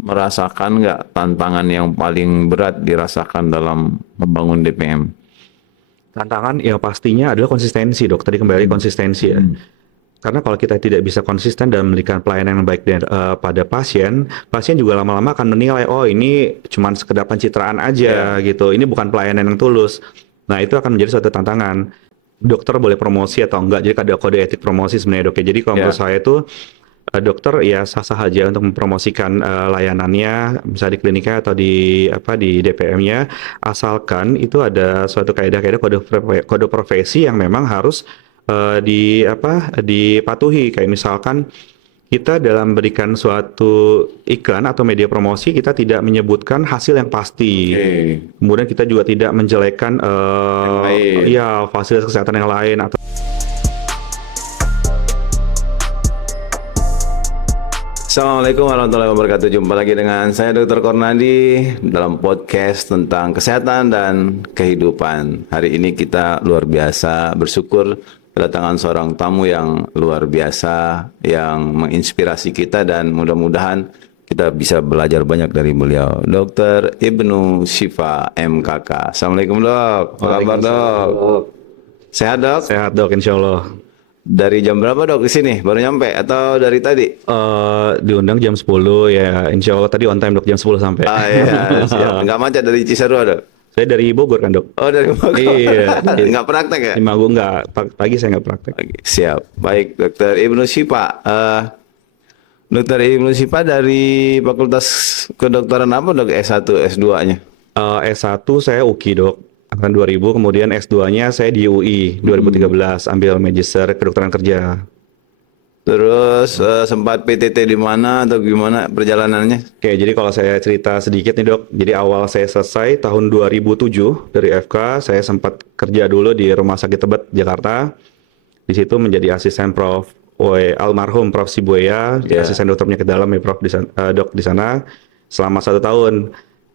merasakan nggak tantangan yang paling berat dirasakan dalam membangun DPM? Tantangan ya pastinya adalah konsistensi, Dok. Tadi kembali konsistensi ya. Karena kalau kita tidak bisa konsisten dan memberikan pelayanan yang baik pada pasien, pasien juga lama-lama akan menilai, oh ini cuma sekedar pencitraan aja gitu, ini bukan pelayanan yang tulus. Nah itu akan menjadi suatu tantangan. Dokter boleh promosi atau enggak, jadi ada kode etik promosi sebenarnya, Dok. Jadi kalau menurut saya itu dokter ya sah-sah aja untuk mempromosikan layanannya, misalnya di kliniknya atau di DPM-nya, asalkan itu ada suatu kaidah-kaidah kode profesi yang memang harus dipatuhi. Kayak misalkan kita dalam berikan suatu iklan atau media promosi, kita tidak menyebutkan hasil yang pasti. Kemudian kita juga tidak menjelekkan fasilitas kesehatan yang lain atau Assalamualaikum warahmatullahi wabarakatuh. Jumpa lagi dengan saya Dr. Kornadi dalam podcast tentang kesehatan dan kehidupan. Hari ini kita luar biasa bersyukur kedatangan seorang tamu yang luar biasa yang menginspirasi kita dan mudah-mudahan kita bisa belajar banyak dari beliau. Dr. Ibnu Syifa MKK. Assalamualaikum Dok. Apa kabar Dok? Sehat Dok? sehat, Dok, insya Allah. Dari jam berapa Dok di sini? Baru nyampe atau dari tadi? Diundang jam 10 ya, insya Allah tadi on time, Dok, jam 10 sampai. Iya, siap. Nggak macet dari Cisarua Dok? Saya dari Bogor kan, Dok. Oh, dari Bogor. Iya. Nggak praktek ya? Di Magung nggak, pagi saya nggak praktek. Siap. Baik, Dokter Ibnu Syifa. Dokter Ibnu Syifa dari Fakultas Kedokteran apa Dok? S1, S2-nya? S1 saya UKI, Dok, angkatan 2000, kemudian S2-nya saya di UI 2013, ambil Magister Kedokteran Kerja. Terus sempat PTT di mana atau gimana perjalanannya? Oke, jadi kalau saya cerita sedikit nih, Dok. Jadi awal saya selesai tahun 2007 dari FK, saya sempat kerja dulu di Rumah Sakit Tebet, Jakarta. Di situ menjadi asisten Prof. Almarhum Prof. Sibuya, asisten dokter penyakit dalam ya Prof. Dok di sana selama 1 tahun.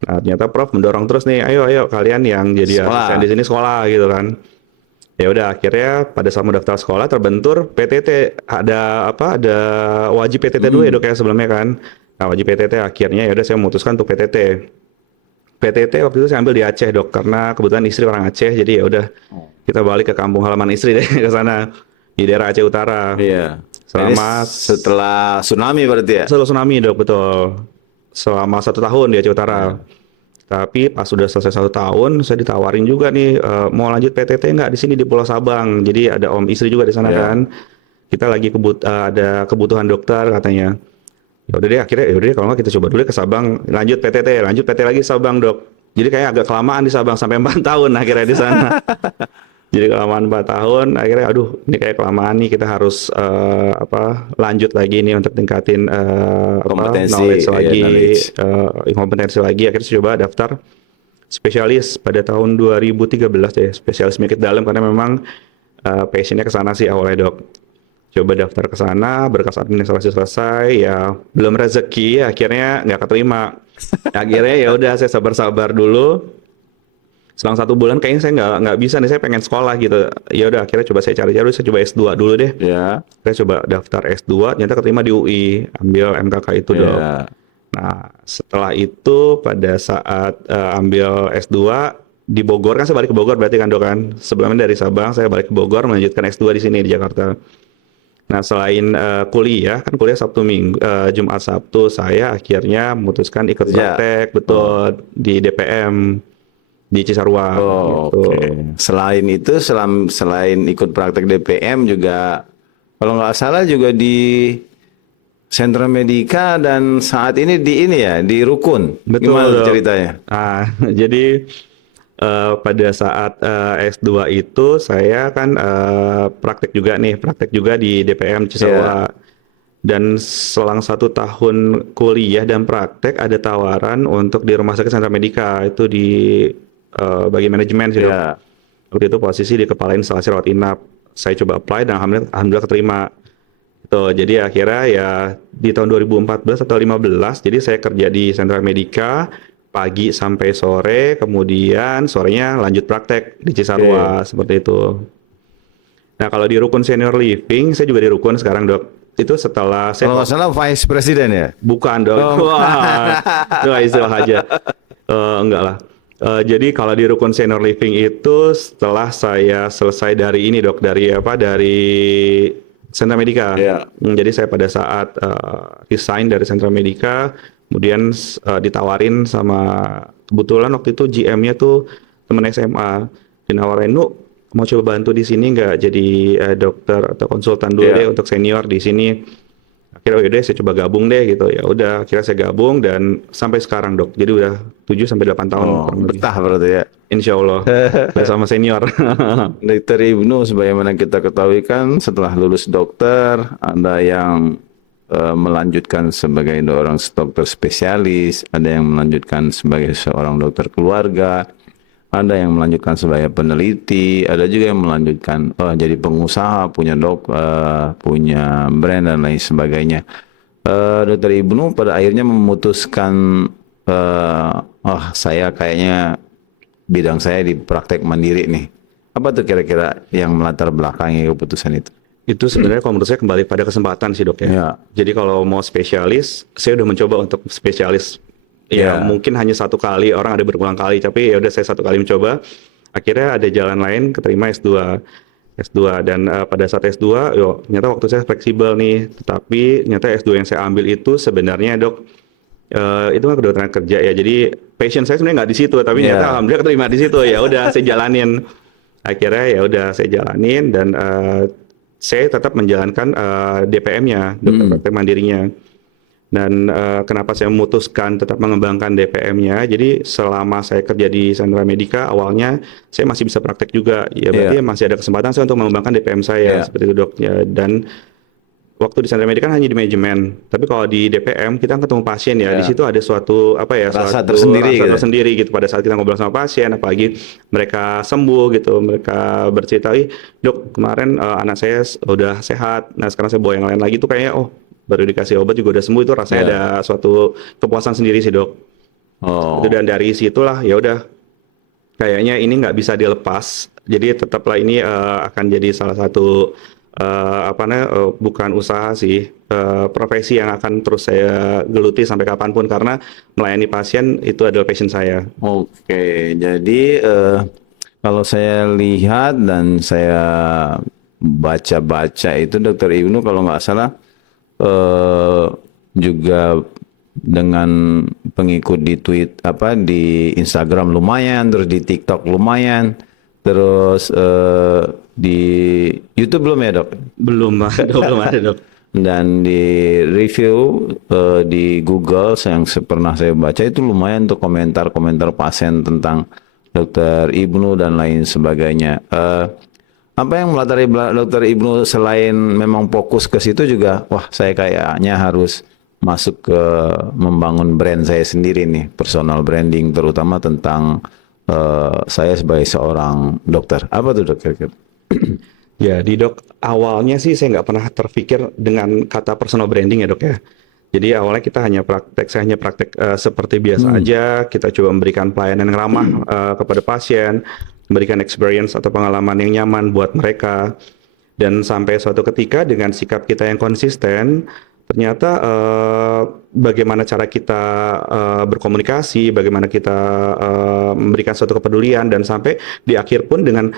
Nah, ternyata Prof mendorong terus nih, ayo kalian yang jadi asisten di sini sekolah gitu kan. Ya udah, akhirnya pada saat mendaftar sekolah terbentur PTT, ada wajib PTT dulu ya Dok ya sebelumnya kan. Nah, wajib PTT akhirnya ya udah saya memutuskan untuk PTT. PTT waktu itu saya ambil di Aceh, Dok, karena kebetulan istri orang Aceh, jadi ya udah kita balik ke kampung halaman istri deh ke sana di daerah Aceh Utara. Iya. Selama setelah tsunami berarti ya? Setelah tsunami, Dok, betul. Selama 1 tahun di Aceh Utara. Tapi pas sudah selesai 1 tahun, saya ditawarin juga nih, mau lanjut PTT nggak di sini di Pulau Sabang. Jadi ada om istri juga di sana kan. Kita lagi ada kebutuhan dokter katanya. Ya udah deh, akhirnya ya udah deh, kalau nggak kita coba dulu ke Sabang, lanjut PTT lagi Sabang, Dok. Jadi kayak agak kelamaan di Sabang sampai 4 tahun akhirnya di sana. Jadi kelamaan 4 tahun, akhirnya aduh ini kayak kelamaan nih, kita harus lanjut lagi nih untuk tingkatin knowledge lagi, kompetensi lagi. Akhirnya saya coba daftar spesialis pada tahun 2013 ya, spesialis penyakit dalam karena memang passionnya ke sana sih awalnya, Dok. Coba daftar ke sana, berkas administrasi selesai, ya belum rezeki, akhirnya nggak keterima. Akhirnya ya udah saya sabar-sabar dulu. Selang 1 bulan kayaknya saya nggak bisa nih, saya pengen sekolah gitu. Ya udah akhirnya coba saya cari-cari, saya coba S2 dulu deh. Ya. Saya coba daftar S2, ternyata keterima di UI, ambil MKK itu, Dok. Nah, setelah itu pada saat ambil S2 di Bogor, kan saya balik ke Bogor berarti kan, Dok kan. Sebelumnya dari Sabang saya balik ke Bogor melanjutkan S2 di sini di Jakarta. Nah, selain kuliah, kan kuliah Sabtu Minggu, Jumat Sabtu, saya akhirnya memutuskan ikut praktek di DPM di Cisarua. Gitu. Okay. Selain itu, selain ikut praktek DPM juga, kalau nggak salah juga di Sentra Medika dan saat ini di Rukun. Betul. Gimana ceritanya? Jadi pada saat S2 itu saya kan praktek juga di DPM Cisarua. Dan selang 1 tahun kuliah dan praktek ada tawaran untuk di Rumah Sakit Sentra Medika, itu di bagian manajemen sih, Dok. Waktu itu posisi di kepala instalasi rawat inap. Saya coba apply dan alhamdulillah keterima. Jadi akhirnya ya di tahun 2014 atau 2015, jadi saya kerja di Sentra Medika pagi sampai sore, kemudian sorenya lanjut praktek di Cisarua seperti itu. Nah, kalau di Rukun Senior Living, saya juga di Rukun sekarang, Dok. itu setelah saya Kalau nggak salah Vice President ya? bukan dong. Oh. Wah, itu istilah aja. Enggak lah. Jadi kalau di rukun senior living itu setelah saya selesai dari ini dok, dari apa? Dari Sentra Medica. Iya. Jadi saya pada saat resign dari Sentra Medica, kemudian ditawarin sama kebetulan waktu itu GM-nya tuh temen SMA, dinawarin, "Nu mau coba bantu di sini nggak jadi dokter atau konsultan dulu Iya. deh untuk senior di sini." Akhirnya yaudah saya coba gabung deh gitu. Ya udah akhirnya saya gabung dan sampai sekarang dok. Jadi udah 7 sampai 8 tahun Oh, kurang lebih. betah berarti ya. Insya Allah bersama senior. Dr. Ibnu, sebagaimana kita ketahui kan setelah lulus dokter, ada yang melanjutkan sebagai seorang dokter spesialis, ada yang melanjutkan sebagai seorang dokter keluarga, ada yang melanjutkan sebagai peneliti, ada juga yang melanjutkan jadi pengusaha, punya brand dan lain sebagainya. Dr. Ibnu pada akhirnya memutuskan, saya kayaknya bidang saya di praktek mandiri nih. Apa tuh kira-kira yang melatar belakangi keputusan itu? Itu sebenarnya kalau menurut saya kembali pada kesempatan sih dok ya. Ya. Jadi kalau mau spesialis, saya udah mencoba untuk spesialis. Ya Ya. mungkin hanya satu kali, orang ada berulang kali, tapi ya udah saya satu kali mencoba. Akhirnya ada jalan lain, keterima S2 dan pada saat S2, ternyata waktu saya fleksibel nih. Tetapi ternyata S2 yang saya ambil itu sebenarnya dok, itu kan kedokteran kerja ya. Jadi passion saya sebenarnya nggak di situ, tapi Ya. ternyata alhamdulillah keterima di situ. Ya udah saya jalanin. Akhirnya ya udah saya jalanin dan saya tetap menjalankan DPM-nya, dokter praktek mandirinya. Dan kenapa saya memutuskan tetap mengembangkan DPM-nya? Jadi selama saya kerja di Sentra Medica, awalnya saya masih bisa praktek juga. Ya berarti masih ada kesempatan saya untuk mengembangkan DPM saya seperti itu dok. Ya, dan waktu di Sentra Medica kan hanya di manajemen. Tapi kalau di DPM kita kan ketemu pasien ya. Di situ ada suatu Rasa suatu tersendiri rasa gitu. tersendiri gitu pada saat kita ngobrol sama pasien, apalagi mereka sembuh gitu, mereka bercerita, "Ih, dok, kemarin anak saya udah sehat. Nah, sekarang saya bawa yang lain lagi." Tuh kayaknya baru dikasih obat juga udah sembuh, itu rasanya ada suatu kepuasan sendiri sih, dok. Oh. Itu dan dari situlah ya udah kayaknya ini nggak bisa dilepas. Jadi tetaplah ini akan jadi salah satu bukan usaha sih, profesi yang akan terus saya geluti sampai kapanpun karena melayani pasien itu adalah passion saya. Oke, jadi kalau saya lihat dan saya baca-baca itu Dr. Ibnu kalau nggak salah juga dengan pengikut di di Instagram lumayan, terus di TikTok lumayan, terus di YouTube belum ya dok? Belum ada dok. Dan di review di Google yang pernah saya baca itu lumayan untuk komentar-komentar pasien tentang Dr. Ibnu dan lain sebagainya. Apa yang melatari Dr. Ibnu selain memang fokus ke situ juga, wah saya kayaknya harus masuk ke membangun brand saya sendiri nih, personal branding terutama tentang saya sebagai seorang dokter. Apa tuh dok kira-kira? Ya, di dok awalnya sih saya nggak pernah terpikir dengan kata personal branding ya dok ya. Jadi awalnya saya hanya praktek seperti biasa aja. Kita coba memberikan pelayanan yang ramah kepada pasien, memberikan experience atau pengalaman yang nyaman buat mereka. Dan sampai suatu ketika dengan sikap kita yang konsisten, ternyata bagaimana cara kita berkomunikasi, bagaimana kita memberikan suatu kepedulian, dan sampai di akhir pun dengan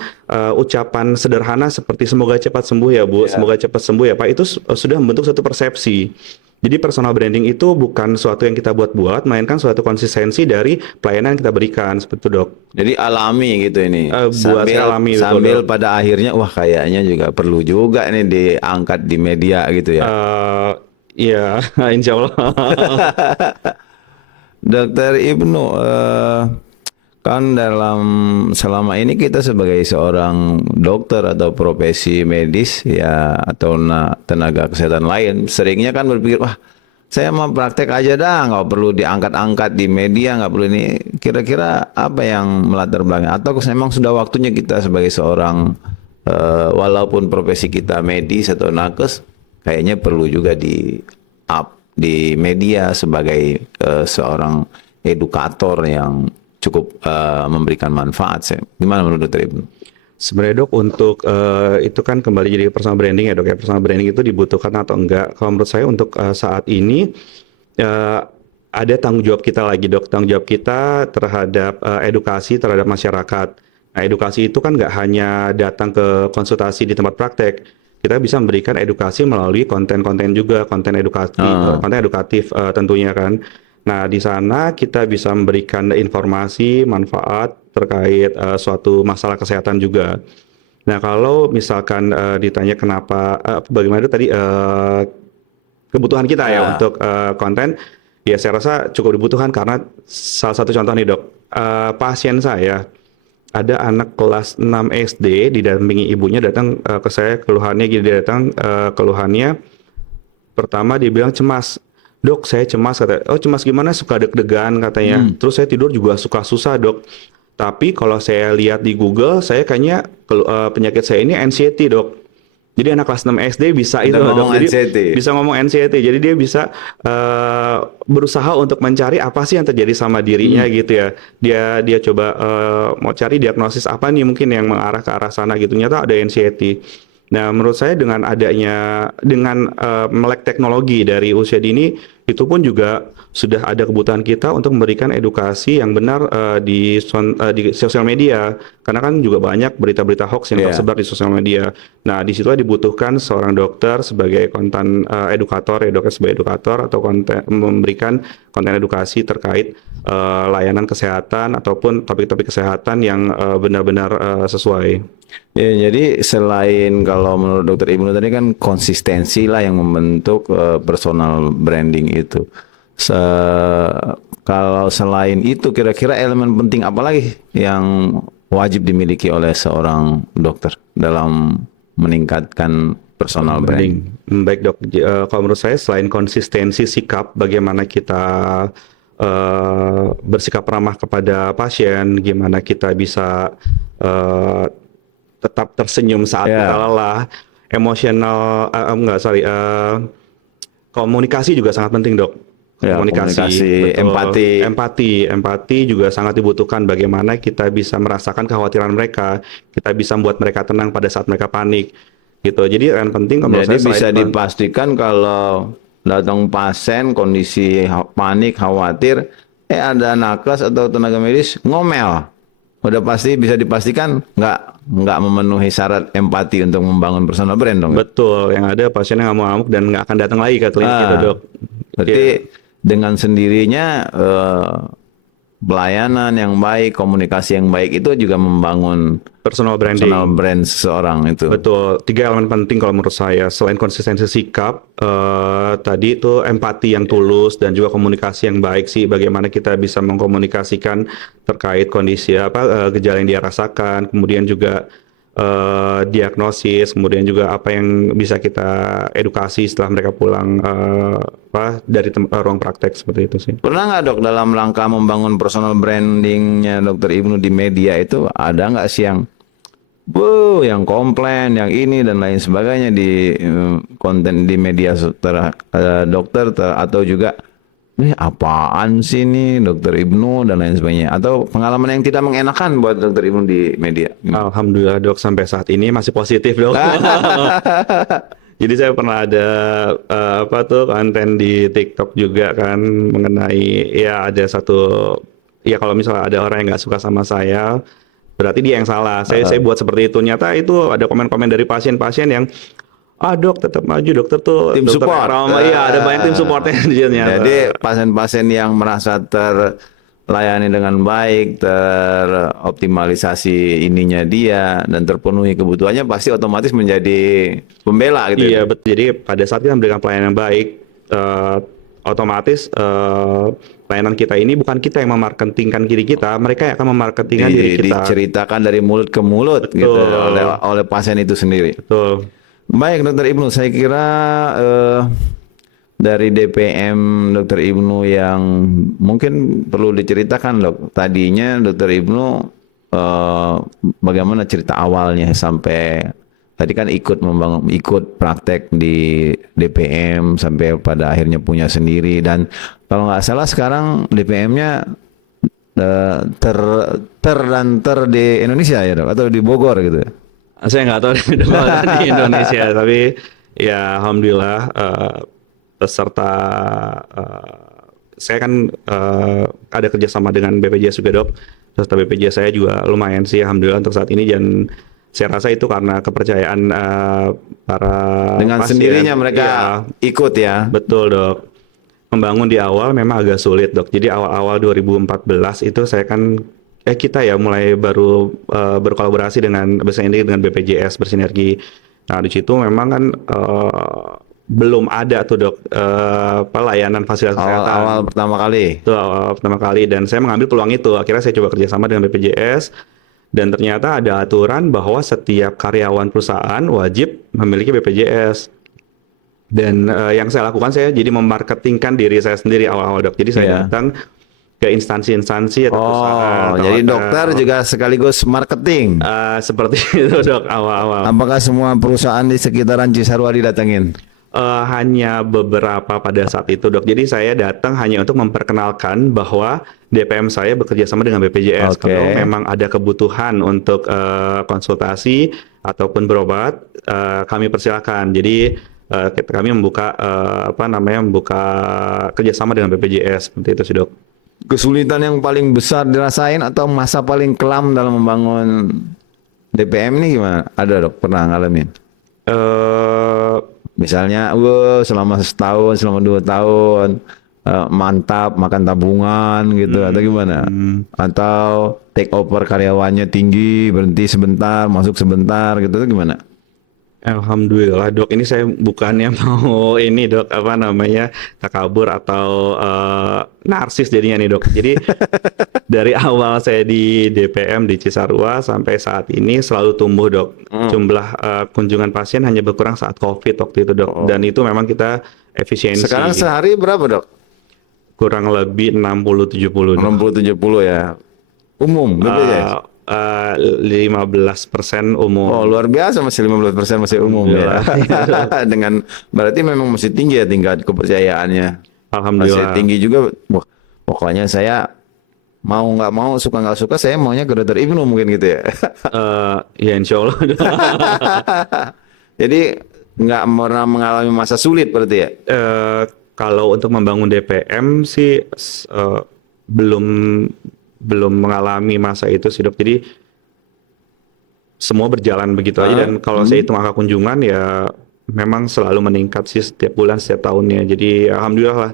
ucapan sederhana seperti semoga cepat sembuh ya Bu, semoga cepat sembuh ya Pak, itu sudah membentuk suatu persepsi. Jadi personal branding itu bukan suatu yang kita buat-buat, melainkan suatu konsistensi dari pelayanan yang kita berikan, seperti itu dok. Jadi alami gitu ini. Buat alami, betul, sambil dok. pada akhirnya wah kayaknya juga perlu juga nih diangkat di media gitu ya. Iya, insya Allah. Dokter Ibnu, kan selama ini kita sebagai seorang dokter atau profesi medis ya atau tenaga kesehatan lain seringnya kan berpikir wah saya mau praktek aja dah, nggak perlu diangkat-angkat di media, nggak perlu ini. Kira-kira apa yang melatar belakang? Atau memang sudah waktunya kita sebagai seorang walaupun profesi kita medis atau nakes, kayaknya perlu juga di media sebagai seorang edukator yang cukup memberikan manfaat. Gimana menurut Dr. Ibnu? Sebenarnya dok untuk itu kan kembali jadi personal branding ya dok ya. Personal branding itu dibutuhkan atau enggak? Kalau menurut saya untuk saat ini eh, ada tanggung jawab kita lagi dok. Tanggung jawab kita terhadap edukasi terhadap masyarakat. Nah edukasi itu kan nggak hanya datang ke konsultasi di tempat praktek. Kita bisa memberikan edukasi melalui konten-konten juga, konten edukatif tentunya kan. Nah, di sana kita bisa memberikan informasi, manfaat terkait suatu masalah kesehatan juga. Nah, kalau misalkan ditanya kenapa, bagaimana itu tadi kebutuhan kita ya untuk konten, ya saya rasa cukup dibutuhkan karena salah satu contoh nih dok, pasien saya ada anak kelas 6 SD didampingi ibunya datang ke saya keluhannya gini, dia datang keluhannya pertama dia bilang cemas. Dok, saya cemas kata. Oh, cemas gimana? Suka deg-degan katanya. Terus saya tidur juga suka susah, Dok. Tapi kalau saya lihat di Google, saya kayaknya penyakit saya ini anxiety, Dok. Jadi anak kelas 6 SD bisa itu, Dok. Jadi bisa ngomong anxiety. Jadi dia bisa berusaha untuk mencari apa sih yang terjadi sama dirinya gitu ya. Dia coba mau cari diagnosis apa nih mungkin yang mengarah ke arah sana gitu. Ternyata ada anxiety. Nah, menurut saya dengan melek teknologi dari usia dini itu pun juga sudah ada kebutuhan kita untuk memberikan edukasi yang benar di sosial media karena kan juga banyak berita-berita hoax yang tersebar di sosial media. Nah, di situlah dibutuhkan seorang dokter sebagai konten edukator ya dokter sebagai edukator atau memberikan konten edukasi terkait layanan kesehatan ataupun topik-topik kesehatan yang benar-benar sesuai. Ya, jadi selain kalau menurut Dokter Ibnu tadi kan konsistensi lah yang membentuk personal branding itu. Kalau selain itu kira-kira elemen penting apa lagi yang wajib dimiliki oleh seorang dokter dalam meningkatkan personal branding? Baik dok, kalau menurut saya selain konsistensi sikap, bagaimana kita bersikap ramah kepada pasien, gimana kita bisa tetap tersenyum saat kita lelah, emosional, komunikasi juga sangat penting dok. Komunikasi, empati juga sangat dibutuhkan. Bagaimana kita bisa merasakan kekhawatiran mereka, kita bisa membuat mereka tenang pada saat mereka panik, gitu. Jadi yang penting kalau jadi bisa dipastikan kalau datang pasien kondisi panik, khawatir, ada nakes atau tenaga medis ngomel. Udah pasti bisa dipastikan nggak memenuhi syarat empati untuk membangun personal brand dong. Betul, yang ada pasien yang ngamuk-ngamuk dan nggak akan datang lagi ke klinik gitu dok. Berarti dengan sendirinya pelayanan yang baik, komunikasi yang baik itu juga membangun personal brand seseorang itu. Betul, 3 elemen penting kalau menurut saya. Selain konsistensi sikap, tadi itu empati yang tulus dan juga komunikasi yang baik sih. Bagaimana kita bisa mengkomunikasikan terkait kondisi gejala yang dia rasakan, kemudian juga diagnosis, kemudian juga apa yang bisa kita edukasi setelah mereka pulang dari ruang praktek seperti itu sih. Pernah nggak dok dalam rangka membangun personal brandingnya Dokter Ibnu di media itu ada nggak sih yang komplain, yang ini dan lain sebagainya di konten di media dokter atau juga ini apaan sih nih Dokter Ibnu dan lain sebagainya atau pengalaman yang tidak mengenakan buat Dokter Ibnu di media? Alhamdulillah dok sampai saat ini masih positif dok. Jadi saya pernah ada konten di TikTok juga kan mengenai ada satu kalau misalnya ada orang yang nggak suka sama saya berarti dia yang salah. Saya buat seperti itu. Nyata itu ada komen-komen dari pasien-pasien yang dok tetap maju, dokter tuh tim support. Iya ada banyak tim supportnya. Jadi pasien-pasien yang merasa terlayani dengan baik, teroptimalisasi ininya dia dan terpenuhi kebutuhannya pasti otomatis menjadi pembela gitu. Iya betul. Jadi pada saat kita memberikan pelayanan yang baik, otomatis pelayanan kita ini bukan kita yang memarketingkan diri kita, mereka yang akan memarketingkan diri kita. Diceritakan dari mulut ke mulut gitu oleh pasien itu sendiri. Betul. Baik Dokter Ibnu, saya kira dari DPM Dokter Ibnu yang mungkin perlu diceritakan dok. Tadinya Dokter Ibnu bagaimana cerita awalnya sampai tadi kan ikut praktek di DPM sampai pada akhirnya punya sendiri dan kalau nggak salah sekarang DPM-nya ter di Indonesia ya dok, atau di Bogor gitu? Saya nggak tahu di Indonesia, tapi ya alhamdulillah peserta saya kan ada kerjasama dengan BPJS juga dok. Peserta BPJS saya juga lumayan sih alhamdulillah untuk saat ini, dan saya rasa itu karena kepercayaan para Dengan pasien. sendirinya mereka Iya, ikut ya. betul dok. Membangun di awal memang agak sulit dok. Jadi awal-awal 2014 itu saya kan kita ya mulai baru berkolaborasi dengan dengan BPJS bersinergi. Nah di situ memang kan belum ada tuh dok pelayanan fasilitas kesehatan. Awal pertama kali. Itu awal pertama kali, dan saya mengambil peluang itu. Akhirnya saya coba kerjasama dengan BPJS, dan ternyata ada aturan bahwa setiap karyawan perusahaan wajib memiliki BPJS. Dan yang saya lakukan, saya jadi memarketingkan diri saya sendiri awal-awal dok. Jadi saya datang ke instansi-instansi atau perusahaan. Oh, jadi dokter juga sekaligus marketing. Seperti itu dok awal-awal. Apakah semua perusahaan di sekitaran Cisarua didatengin? Hanya beberapa pada saat itu dok. Jadi saya datang hanya untuk memperkenalkan bahwa DPM saya bekerja sama dengan BPJS. Oke. Kalau memang ada kebutuhan untuk konsultasi ataupun berobat, kami persilakan. Jadi kami membuka membuka kerjasama dengan BPJS seperti itu sih dok. Kesulitan yang paling besar dirasain atau masa paling kelam dalam membangun DPM ini gimana? Ada dok, pernah ngalamin? Misalnya, selama setahun, selama 2 tahun, mantap makan tabungan gitu, atau gimana? Atau take over karyawannya tinggi, berhenti sebentar, masuk sebentar gitu, itu gimana? Alhamdulillah dok, ini saya bukannya mau ini dok takabur atau narsis jadinya nih dok. Jadi dari awal saya di DPM di Cisarua sampai saat ini selalu tumbuh dok. Jumlah kunjungan pasien hanya berkurang saat COVID waktu itu dok. Dan itu memang kita efisiensi. Sekarang sehari berapa dok? Kurang lebih 60-70 dok. 60-70 ya. Umum BPJS? 15% umum. Oh luar biasa, masih 15% masih umum ya. Dengan berarti memang masih tinggi ya tingkat kepercayaannya. Alhamdulillah. Masih tinggi juga. Wah, pokoknya saya mau nggak mau, suka nggak suka, saya maunya ke dokter Ibnu mungkin gitu ya. Ya insya Allah. Jadi nggak pernah mengalami masa sulit berarti ya? Kalau untuk membangun DPM sih belum mengalami masa itu sih dok. Jadi semua berjalan begitu aja, dan kalau saya hitung angka kunjungan ya memang selalu meningkat sih setiap bulan, setiap tahunnya. Jadi alhamdulillah lah.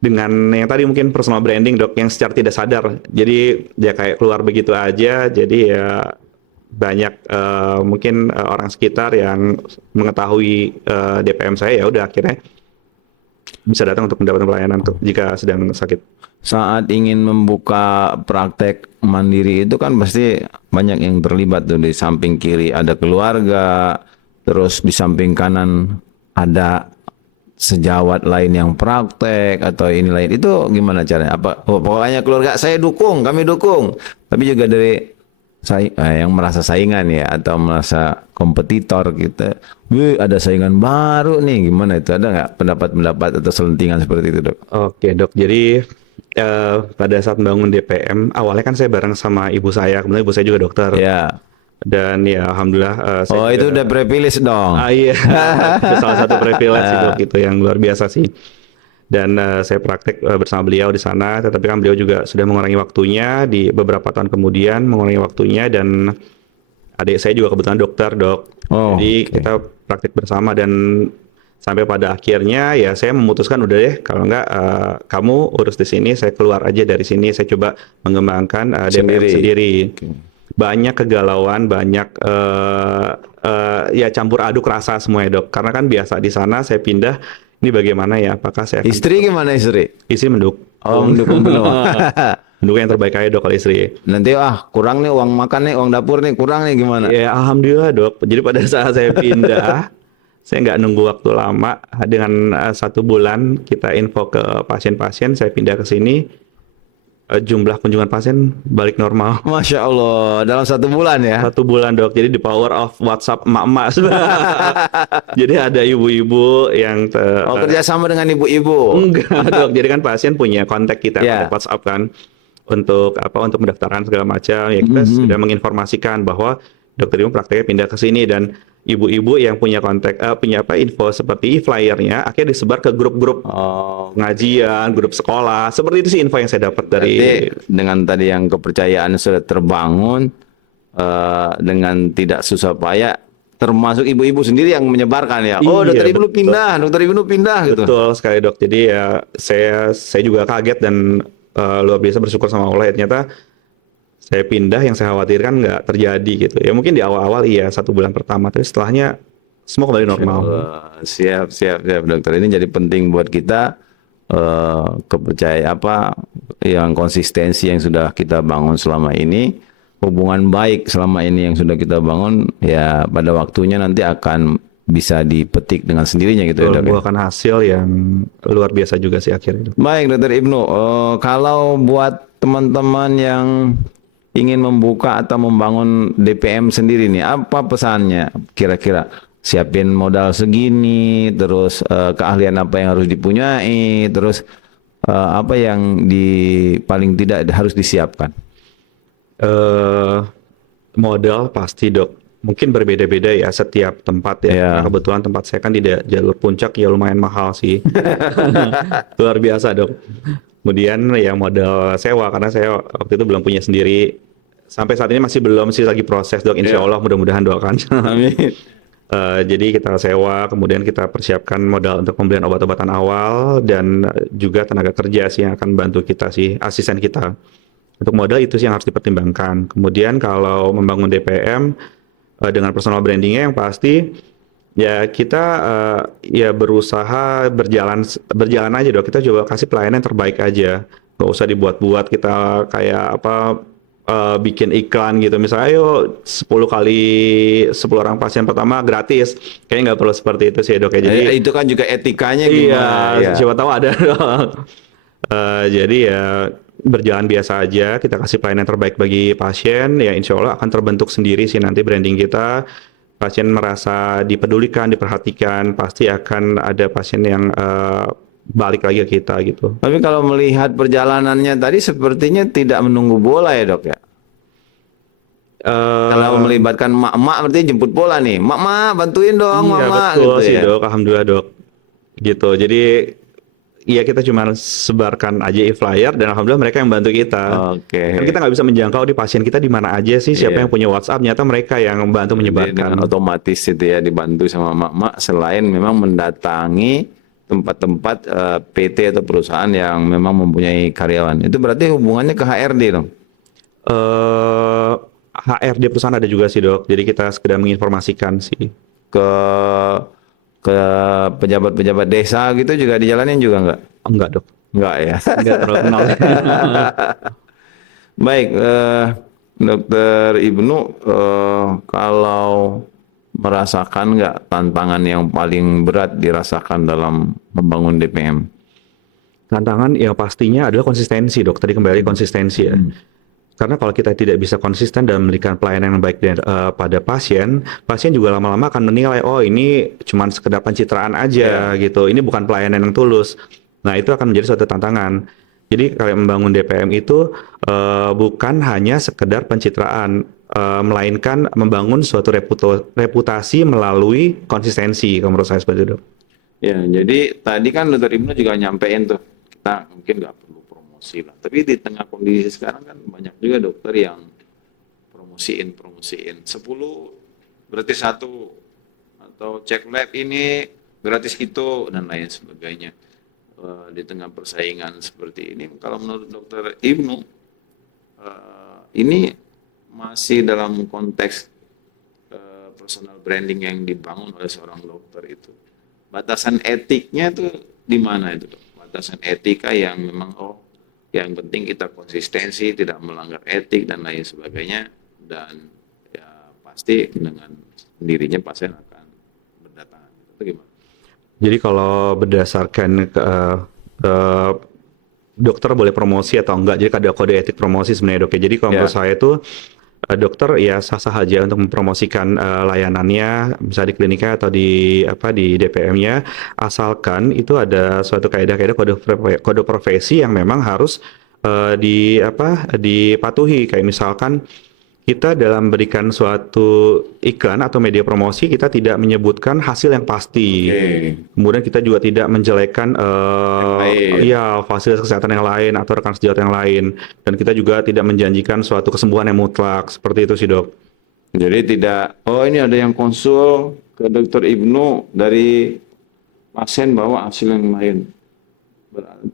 Dengan yang tadi mungkin personal branding dok, yang secara tidak sadar. Jadi dia kayak keluar begitu aja, jadi ya banyak mungkin orang sekitar yang mengetahui DPM saya, ya udah akhirnya bisa datang untuk mendapatkan pelayanan tuh jika sedang sakit. Saat ingin membuka praktek mandiri itu kan pasti banyak yang terlibat tuh. Di samping kiri ada keluarga, terus di samping kanan ada sejawat lain yang praktek atau ini lain. Itu gimana caranya? Pokoknya keluarga saya dukung, kami dukung. Tapi juga dari yang merasa saingan ya, atau merasa kompetitor gitu. Ada saingan baru nih, gimana itu? Ada nggak pendapat-pendapat atau selentingan seperti itu dok? Oke dok, jadi pada saat membangun DPM, awalnya kan saya bareng sama ibu saya, kemudian ibu saya juga dokter. Ya. Dan ya alhamdulillah saya itu udah privilege dong. Iya, itu salah satu privilege itu yang luar biasa sih. Dan saya praktek bersama beliau di sana, tetapi kan beliau juga sudah mengurangi waktunya di beberapa tahun kemudian, mengurangi waktunya, dan adik saya juga kebetulan dokter dok. Jadi kita praktek bersama, dan sampai pada akhirnya ya saya memutuskan udah deh, kalau enggak kamu urus di sini, saya keluar aja dari sini, saya coba mengembangkan DPM sendiri. Banyak kegalauan, banyak ya campur aduk rasa semuanya dok. Karena kan biasa di sana saya pindah, ini bagaimana ya? Apakah saya Istri gimana istri? Istri mendukung. Mendukung penuh. Mendukung yang terbaik aja dok kalau istri. Nanti kurang nih uang makan nih, uang dapur nih kurang nih, gimana? Ya alhamdulillah dok. Jadi pada saat saya pindah, saya nggak nunggu waktu lama. Dengan 1 bulan kita info ke pasien-pasien, saya pindah ke sini. jumlah kunjungan pasien balik normal. Masya Allah, dalam 1 bulan ya. 1 bulan dok, jadi the power of WhatsApp emak-emak. Jadi ada ibu-ibu yang Oh, kerjasama dengan ibu-ibu. enggak dok, jadi kan pasien punya kontak kita Ya. kontak WhatsApp kan untuk apa, untuk mendaftarkan segala macam ya, kita sudah menginformasikan bahwa dokter ibu prakteknya pindah ke sini, dan ibu-ibu yang punya kontak punya apa info seperti flyernya akhirnya disebar ke grup-grup Oh, pengajian, grup sekolah. Seperti itu sih info yang saya dapat dari. berarti dengan tadi yang kepercayaan sudah terbangun, dengan tidak susah payah, termasuk ibu-ibu sendiri yang menyebarkan ya. Oh, Iya, dokter Ibnu betul. pindah, dokter Ibnu pindah gitu. Betul sekali dok. Jadi ya saya juga kaget dan luar biasa bersyukur sama Allah ya, ternyata saya pindah yang saya khawatirkan nggak terjadi gitu. Ya mungkin di awal-awal iya 1 bulan pertama, tapi setelahnya semua kembali normal. Siap, siap, siap dokter. Ini jadi penting buat kita, kepercayaan apa yang konsistensi yang sudah kita bangun selama ini, hubungan baik selama ini yang sudah kita bangun, ya pada waktunya nanti akan bisa dipetik dengan sendirinya gitu ya dok. Membuahkan hasil yang luar biasa juga sih akhirnya. Baik dokter Ibnu, kalau buat teman-teman yang ingin membuka atau membangun DPM sendiri nih, apa pesannya kira-kira? Siapin modal segini, terus keahlian apa yang harus dipunyai, terus apa yang paling tidak harus disiapkan? Modal pasti dok. Mungkin berbeda-beda ya setiap tempat ya. Ya. Karena kebetulan tempat saya kan di jalur puncak ya lumayan mahal sih. Luar biasa dok. Kemudian ya modal sewa, karena saya waktu itu belum punya sendiri. Sampai saat ini masih belum sih, lagi proses dok. Insya Allah mudah-mudahan doakan. Amin. Jadi kita sewa, kemudian kita persiapkan modal untuk pembelian obat-obatan awal, dan juga tenaga kerja sih yang akan bantu kita sih, asisten kita. Untuk modal itu sih yang harus dipertimbangkan. Kemudian kalau membangun DPM dengan personal brandingnya, yang pasti ya kita ya berusaha berjalan aja dok. Kita coba kasih pelayanan yang terbaik aja. Nggak usah dibuat-buat kita kayak apa, bikin iklan gitu. Misalnya ayo 10 orang pasien pertama gratis. Kayaknya nggak perlu seperti itu sih dok ya. Jadi Itu kan juga etikanya iya, gimana ya. siapa tahu ada dok. Jadi ya berjalan biasa aja, kita kasih pelayanan terbaik bagi pasien, ya insya Allah akan terbentuk sendiri sih nanti branding kita. Pasien merasa dipedulikan, diperhatikan, pasti akan ada pasien yang balik lagi ke kita gitu. Tapi kalau melihat perjalanannya tadi sepertinya tidak menunggu bola ya dok ya. Kalau melibatkan mak-mak berarti jemput bola nih. Mak-mak bantuin dong, Iya mama betul gitu sih ya. dok, alhamdulillah dok. Gitu, jadi iya kita cuma sebarkan aja e-flyer dan alhamdulillah mereka yang bantu kita. Oke. Kan kita nggak bisa menjangkau di pasien kita di mana aja sih, siapa Iya. yang punya WhatsApp, nyata mereka yang membantu Jadi dengan menyebarkan. otomatis itu ya dibantu sama mak-mak, selain memang mendatangi tempat-tempat PT atau perusahaan yang memang mempunyai karyawan. Itu berarti hubungannya ke HRD dong. HRD perusahaan ada juga sih dok, jadi kita sekedar menginformasikan sih. Ke ke pejabat-pejabat desa gitu juga dijalanin juga nggak? Enggak dok, Nggak ya. enggak terlalu kenal. Baik, Dokter Ibnu, kalau merasakan nggak tantangan yang paling berat dirasakan dalam membangun DPM? Tantangan yang pastinya adalah konsistensi dok, tadi kembali konsistensi ya. Karena kalau kita tidak bisa konsisten dan memberikan pelayanan yang baik pada pasien, pasien juga lama-lama akan menilai, oh ini cuma sekedar pencitraan aja gitu, ini bukan pelayanan yang tulus. Nah itu akan menjadi suatu tantangan. Jadi kalau membangun DPM itu bukan hanya sekedar pencitraan, melainkan membangun suatu reputasi melalui konsistensi, kalau menurut saya seperti itu. Ya, jadi tadi kan Dokter Ibnu juga nyampein tuh, kita mungkin nggak perlu promosi lah. Tapi di tengah kondisi sekarang kan banyak juga dokter yang promosiin 10 gratis 1, atau cek lab ini gratis itu dan lain sebagainya. Di tengah persaingan seperti ini, kalau menurut Dokter Ibnu, ini masih dalam konteks personal branding yang dibangun oleh seorang dokter itu, batasan etiknya tuh di mana itu, Dok? Batasan etika yang memang yang penting kita konsistensi, tidak melanggar etik dan lain sebagainya, dan ya pasti dengan sendirinya pasien akan berdatangan. Itu gimana? Jadi kalau berdasarkan dokter boleh promosi atau enggak. Jadi ada kode etik promosi sebenarnya dok ya. Jadi kalau menurut saya itu dokter ya sah-sah aja untuk mempromosikan layanannya, misalnya di kliniknya atau di DPM-nya, asalkan itu ada suatu kaidah-kaidah kode profesi yang memang harus dipatuhi. Kayak misalkan kita dalam berikan suatu iklan atau media promosi, kita tidak menyebutkan hasil yang pasti. Kemudian kita juga tidak menjelekkan fasilitas kesehatan yang lain atau rekan sejawat yang lain. Dan kita juga tidak menjanjikan suatu kesembuhan yang mutlak. Seperti itu sih dok. Jadi tidak, ini ada yang konsul ke Dokter Ibnu dari pasien bawa hasil yang lain.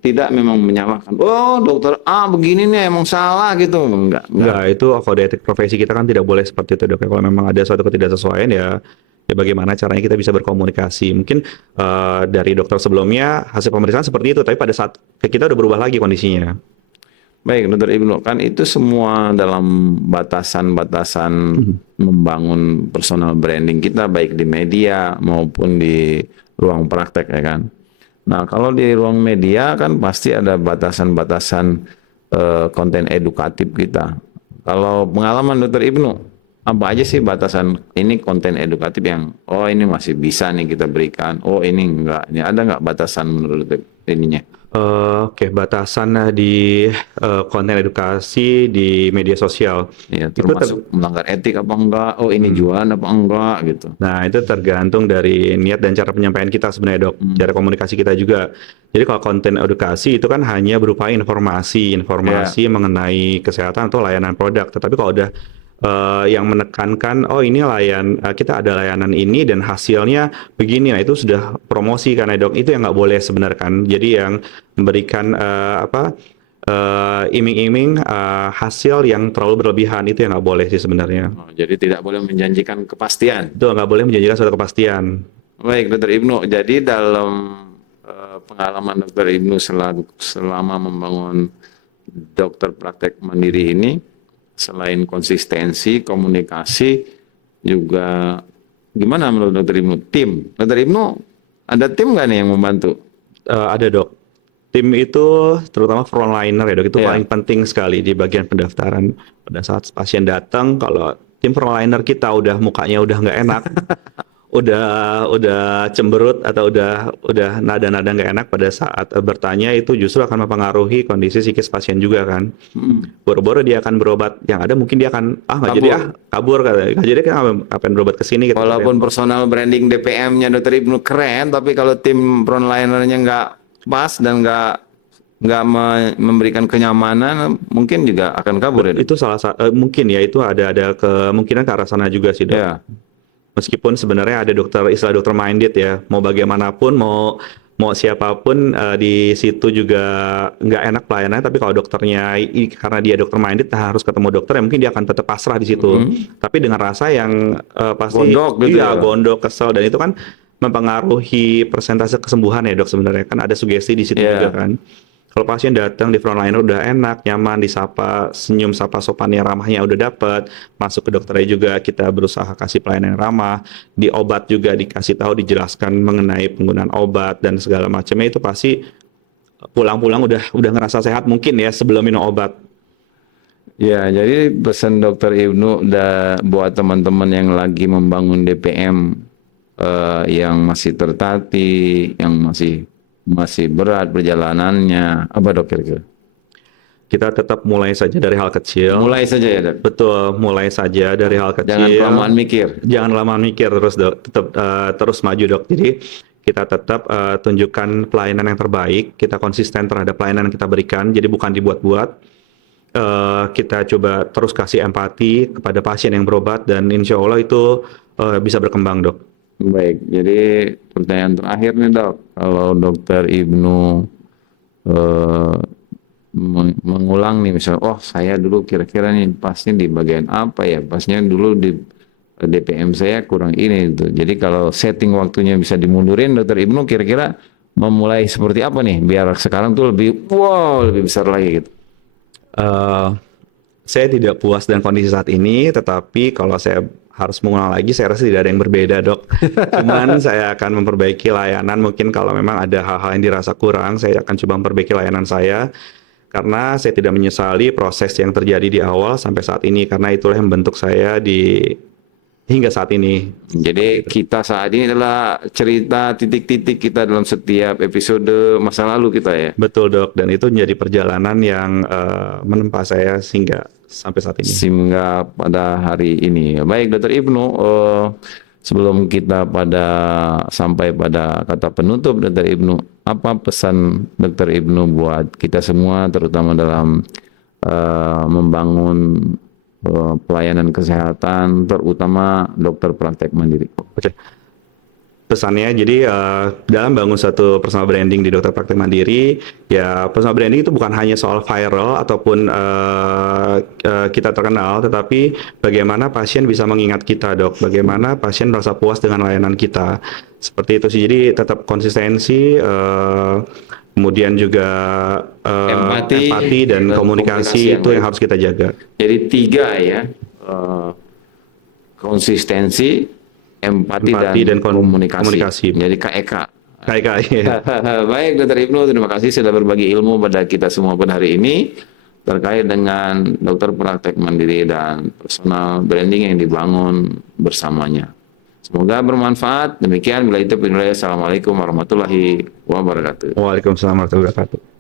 Tidak memang menyalahkan. Dokter A begini nih emang salah gitu. Enggak. Itu kode etik profesi kita kan tidak boleh seperti itu dok. Kalau memang ada suatu ketidaksesuaian ya bagaimana caranya kita bisa berkomunikasi. Mungkin dari dokter sebelumnya hasil pemeriksaan seperti itu, tapi pada saat kita udah berubah lagi kondisinya. Baik, Dokter Ibnu, kan itu semua dalam batasan-batasan membangun personal branding kita, baik di media maupun di ruang praktek ya kan. Nah, kalau di ruang media kan pasti ada batasan-batasan konten edukatif kita. Kalau pengalaman Dokter Ibnu, apa aja sih batasan ini konten edukatif yang ini masih bisa nih kita berikan, ini enggak. Ini ada nggak batasan menurut ininya? Batasan di konten edukasi di media sosial. Ya, termasuk melanggar etik apa enggak? Ini jualan apa enggak gitu. Nah, itu tergantung dari niat dan cara penyampaian kita sebenarnya dok, cara komunikasi kita juga. Jadi kalau konten edukasi itu kan hanya berupa informasi mengenai kesehatan atau layanan produk. Tetapi kalau udah yang menekankan ini kita ada layanan ini dan hasilnya begini, nah itu sudah promosi kan ya dok. Itu yang nggak boleh sebenarnya kan. Jadi yang memberikan iming-iming hasil yang terlalu berlebihan itu yang nggak boleh sih sebenarnya. Jadi tidak boleh menjanjikan kepastian. Itu nggak boleh menjanjikan suatu kepastian. Baik Dokter Ibnu, jadi dalam pengalaman Dokter Ibnu selama membangun dokter praktek mandiri ini, selain konsistensi, komunikasi, juga gimana menurut Dokter Ibnu? Tim, Dokter Ibnu ada tim nggak nih yang membantu? Ada dok. Tim itu terutama frontliner ya dok, itu paling penting sekali di bagian pendaftaran. Pada saat pasien datang, kalau tim frontliner kita mukanya udah nggak enak, udah cemberut atau udah nada-nada nggak enak pada saat bertanya, itu justru akan mempengaruhi kondisi psikis pasien juga kan. Boro-boro dia akan berobat yang ada, mungkin dia akan kabur nggak jadi kan akan berobat ke sini gitu. Walaupun personal branding DPM-nya Dokter Ibnu keren, tapi kalau tim frontlinernya nggak pas dan nggak memberikan kenyamanan, mungkin juga akan kabur ya. Itu salah satu mungkin ya, itu ada kemungkinan ke arah sana juga sih dok. Ya. Meskipun sebenarnya ada istilah dokter minded ya, mau bagaimanapun, mau siapapun di situ juga nggak enak pelayanannya. Tapi kalau dokternya karena dia dokter minded, harus ketemu dokter, ya mungkin dia akan tetap pasrah di situ. Tapi dengan rasa yang pasti gondok, kesel, dan itu kan mempengaruhi persentase kesembuhan ya dok sebenarnya. Kan ada sugesti di situ juga kan. Kalau pasien datang di frontliner udah enak, nyaman, disapa, senyum, sapa sopannya, ramahnya udah dapet, masuk ke dokternya juga kita berusaha kasih pelayanan yang ramah, di obat juga dikasih tahu, dijelaskan mengenai penggunaan obat dan segala macamnya, itu pasti pulang-pulang udah ngerasa sehat mungkin ya sebelum minum obat. Ya, jadi pesan Dokter Ibnu buat teman-teman yang lagi membangun DPM, yang masih tertatih, yang masih berat perjalanannya, apa dok kira-kira? Kita tetap mulai saja dari hal kecil. Mulai saja ya dok? Betul, mulai saja dari hal kecil. Jangan kelamaan mikir. Jangan kelamaan mikir terus dok, tetap terus maju dok. Jadi kita tetap tunjukkan pelayanan yang terbaik, kita konsisten terhadap pelayanan yang kita berikan, jadi bukan dibuat-buat. Kita coba terus kasih empati kepada pasien yang berobat, dan insya Allah itu bisa berkembang dok. Baik, jadi pertanyaan terakhir nih dok, kalau Dokter Ibnu mengulang nih, misalnya, saya dulu kira-kira nih pasnya di bagian apa ya, pasnya dulu di DPM saya kurang ini gitu. Jadi kalau setting waktunya bisa dimundurin, Dokter Ibnu kira-kira memulai seperti apa nih, biar sekarang tuh lebih besar lagi gitu. Saya tidak puas dengan kondisi saat ini, tetapi kalau saya harus mengulang lagi, saya rasa tidak ada yang berbeda, Dok. Cuman saya akan memperbaiki layanan, mungkin kalau memang ada hal-hal yang dirasa kurang, saya akan coba memperbaiki layanan saya. Karena saya tidak menyesali proses yang terjadi di awal sampai saat ini, karena itulah yang membentuk saya hingga saat ini. Jadi kita saat ini adalah cerita titik-titik kita dalam setiap episode masa lalu kita ya. Betul, Dok, dan itu menjadi perjalanan yang menempa saya sehingga sampai saat ini. Sehingga pada hari ini. Baik, Dr. Ibnu, sebelum kita sampai pada kata penutup, Dr. Ibnu, apa pesan Dr. Ibnu buat kita semua, terutama dalam membangun pelayanan kesehatan, terutama dokter praktek mandiri? Oke. Pesannya, jadi dalam bangun satu personal branding di dokter praktek mandiri, ya personal branding itu bukan hanya soal viral ataupun kita terkenal, tetapi bagaimana pasien bisa mengingat kita, Dok, bagaimana pasien merasa puas dengan layanan kita, seperti itu sih. Jadi tetap konsistensi, kemudian juga empati dan komunikasi itu yang harus kita jaga. Jadi 3 ya, konsistensi, empati dan komunikasi. Jadi KEK. KEK, ya. Baik, Dr. Ibnu, terima kasih sudah berbagi ilmu pada kita semua pada hari ini terkait dengan dokter praktek mandiri dan personal branding yang dibangun bersamanya. Semoga bermanfaat. Demikian, bila itu, Assalamualaikum warahmatullahi wabarakatuh. Waalaikumsalam warahmatullahi wabarakatuh.